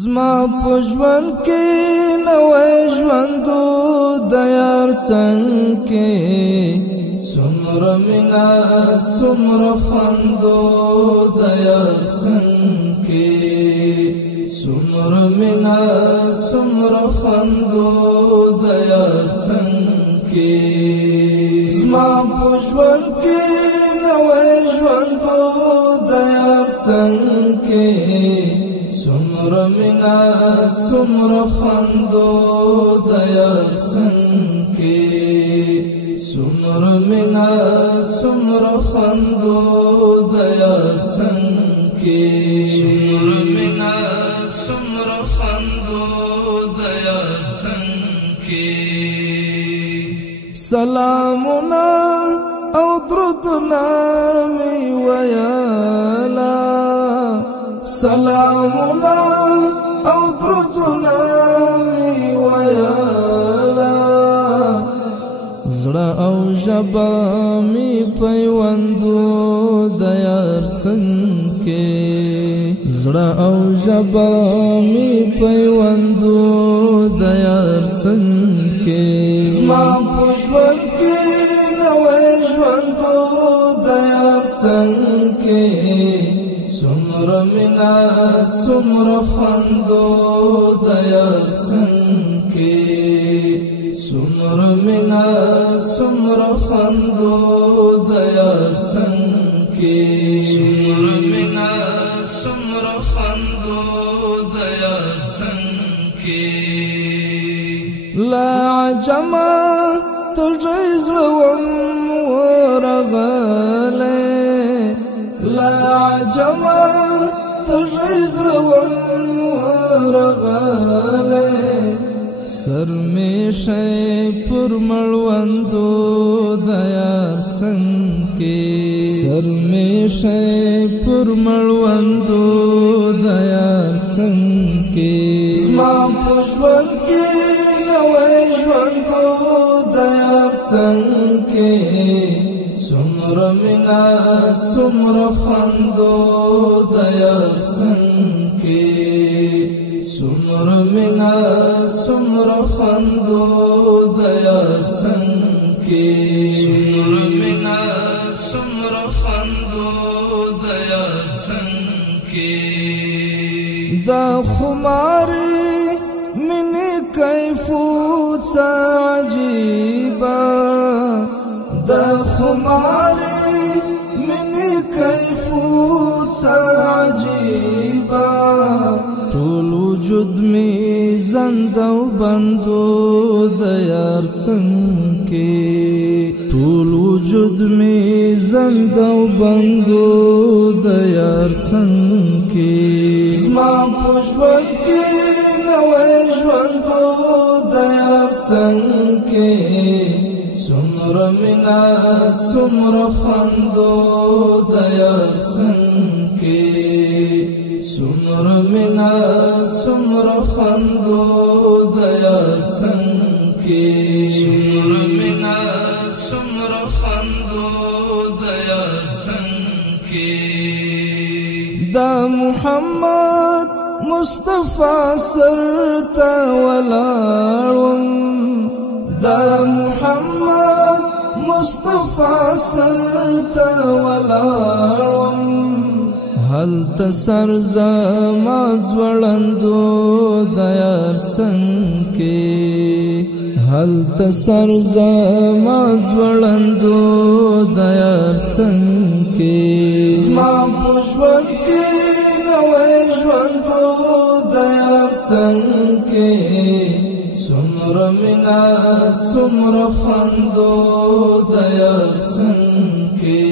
زما پښون کې نوې ژوندو د یار څنګه څومره مینا څومره خندو د یار څنګه څومره مینا څومره خندو د یار څنګه زما پښون کې نوې ژوندو د یار څنګه سمر منا سمر خندو د یار څنګه سمر منا سمر خندو د یار څنګه سمر منا سمر خندو د یار څنګه سلامنا او درودنا می ویالا سلامنا او درودنا می ویالا زړه او ژبه می پیوندو د یار څنګه زړه او ژبه می پیوندو د یار څنګه زما پښون کې نوې ژوندو د یار څنګه سمر منا سمر خندو د یار څنګه سمر منا سمر خندو د یار څنګه سمر منا سمر خندو د یار څنګه لا عجما تجیز لوم ورغله لا عجما تجیز لوم ورغله سر می شي پر مړوندو د یار څنګه سر می شي پر مړوندو د یار څنګه زما پښون کې نوې ژوندو د یار څنګه سمر منا سمر خندو د یار څنګه سمر منا سمر خندو د یار څنګه سمر منا سمر خندو د یار څنګه دا خماري منی کیفوت عجیبا دا خماري منی کیفوت عجیبا ټول وجود می زندو بندو د یار څنګه ټول وجود می زندو بندو د یار څنګه زما پښون کې نوې ژوندو د یار څنګه سمر منا سمر خندو د یار څنګه سمر منا سمر خندو د یار څنګه سمر منا سمر خندو د یار څنګه دا محمد مصطفی سرتا ولاړم دا محمد مصطفی سرتا ولاړم هل تسر زما ځوړندو د یار څنګه هل تسر زما ځوړندو د یار څنګه زما پښون کې نوې ژوندو د یار څنګه سمر منا سمر خندو د یار څنګه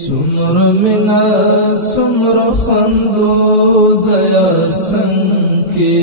سمر منا سمر خندو د یار څنګه